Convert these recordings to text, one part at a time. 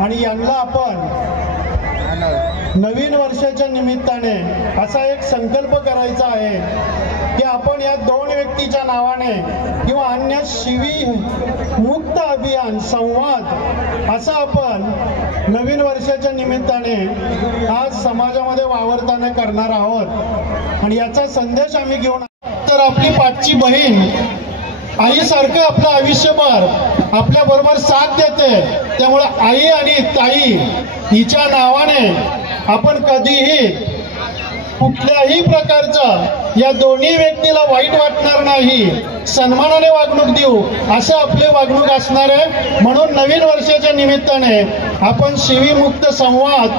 आणि यांना आपण नवीन वर्षाच्या निमित्ताने असा एक संकल्प करायचा आहे की आपण या दोन व्यक्तीच्या नावाने किंवा अन्य शिवी मुक्त अभियान संवाद असं आपण नवीन वर्षाच्या निमित्ताने आज समाजामध्ये वावरताना करणार आहोत। आणि याचा संदेश आम्ही घेऊन तर आपली पाठची बहीण आईसारखं आपलं आयुष्यभर आपल्या बरोबर साथ देते, त्यामुळे आई आणि ताई हिच्या नावाने आपण कधीही कुठल्याही प्रकारचं या दोन्ही व्यक्तीला वाईट वाटणार नाही, सन्मानाने वागणूक देऊ असं आपले वागणूक असणार आहे। म्हणून नवीन वर्षाच्या निमित्ताने आपण शिवीमुक्त संवाद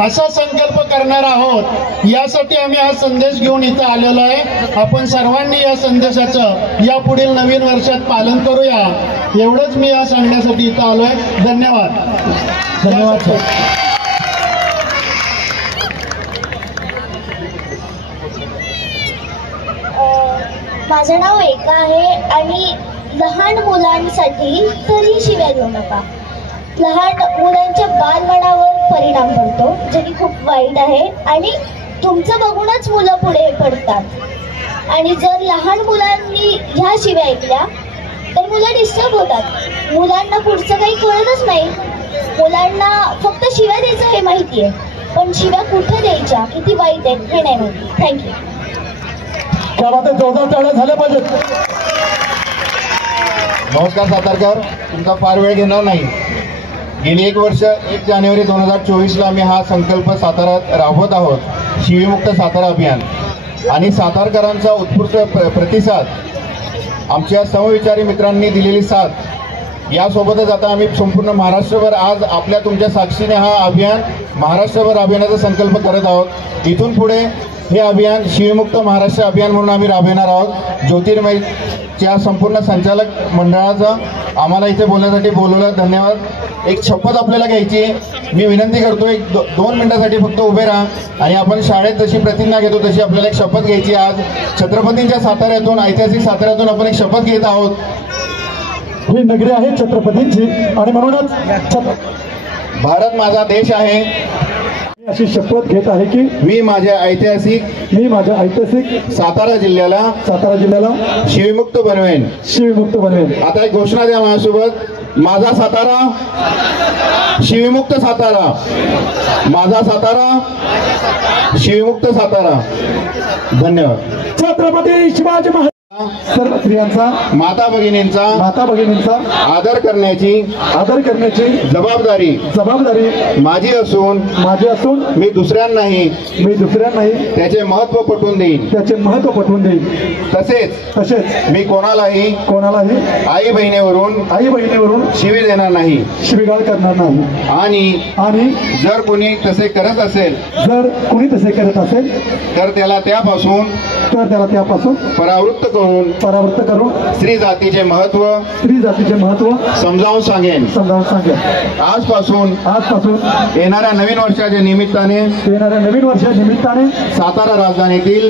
असा संकल्प करणार आहोत। यासाठी आम्ही हा संदेश घेऊन इथं आलेलो आहे। आपण सर्वांनी या संदेशाचं यापुढील नवीन वर्षात पालन करूया, एवढंच मी या सांगण्यासाठी इथं आलोय। धन्यवाद। धन्यवाद। माझं नाव एका आहे आणि लहान मुलांसाठी तरी शिव्या देऊ नका। लहान मुलांच्या बालमनावर परिणाम पडतो, जे की खूप वाईट आहे आणि तुमचं बघूनच मुलं पुढे पडतात। आणि जर लहान मुलांनी ह्या शिव्या ऐकल्या तर मुलं डिस्टर्ब होतात। मुलांना पुढचं काही कळतच नाही, मुलांना फक्त शिव्या द्यायचं हे माहिती आहे, पण शिव्या कुठे द्यायच्या, किती वाईट आहेत हे नाही माहिती। थँक्यू। गावात जोरदार टाळ्या झाल्या पाहिजेत। नमस्कार सातारकर, तुमचा फार वेळ घेणार नाही। गेली 1 वर्ष 1 जानेवारी 2024ला आम्ही हा संकल्प साताऱ्यात राबवत आहोत, शिवीमुक्त सातारा अभियान। आणि सातारकरांचा उत्स्फूर्त प्रतिसाद, आमच्या समविचारी मित्रांनी दिलेली साथ, यासोबतच आता आम्ही संपूर्ण महाराष्ट्रभर आज आपल्या तुमच्या साक्षीने हा अभियान महाराष्ट्रभर राबविण्याचा संकल्प करत आहोत। इथून पुढे हे अभियान शिवीमुक्त महाराष्ट्र अभियान म्हणून आम्ही राबविणार आहोत। ज्योतिर्मयच्या संपूर्ण संचालक मंडळाचं आम्हाला इथे बोलण्यासाठी बोलवलं, धन्यवाद। एक शपथ आपल्याला घ्यायची, मी विनंती करतो 1-2 मिनिटासाठी फक्त उभे राहा आणि आपण शाळेत जशी प्रतिज्ञा घेतो तशी आपल्याला एक शपथ घ्यायची। आज छत्रपतींच्या साताऱ्यातून, ऐतिहासिक साताऱ्यातून आपण एक शपथ घेत आहोत। ही नगरी आहे छत्रपतींची आणि म्हणूनच भारत माझा देश आहे अशी शपथ घेत आहे की मी माझ्या ऐतिहासिक सातारा जिल्ह्याला शिवीमुक्त बनवेन। आता एक घोषणा द्या माझ्यासोबत, माझा सातारा शिवीमुक्त सातारा, माझा सातारा शिवीमुक्त सातारा। धन्यवाद। छत्रपती शिवाजी महाराज सर्व स्त्रियांचा, माता भगिनींचा आदर करण्याची जबाबदारी माझी असून मी दुसऱ्यांनाही त्याचे महत्त्व पटवून देईन। तसेच मी कोणालाही आई बहिणीवरून शिवी देणार नाही, शिवीगाळ करणार नाही। आणि जर कोणी तसे करत असेल तर त्याला त्यापासून परावृत्त करून स्त्री जातीचे महत्व समजावून सांगेन। आजपासून येणाऱ्या नवीन वर्षाच्या निमित्ताने सातारा राजधानीतील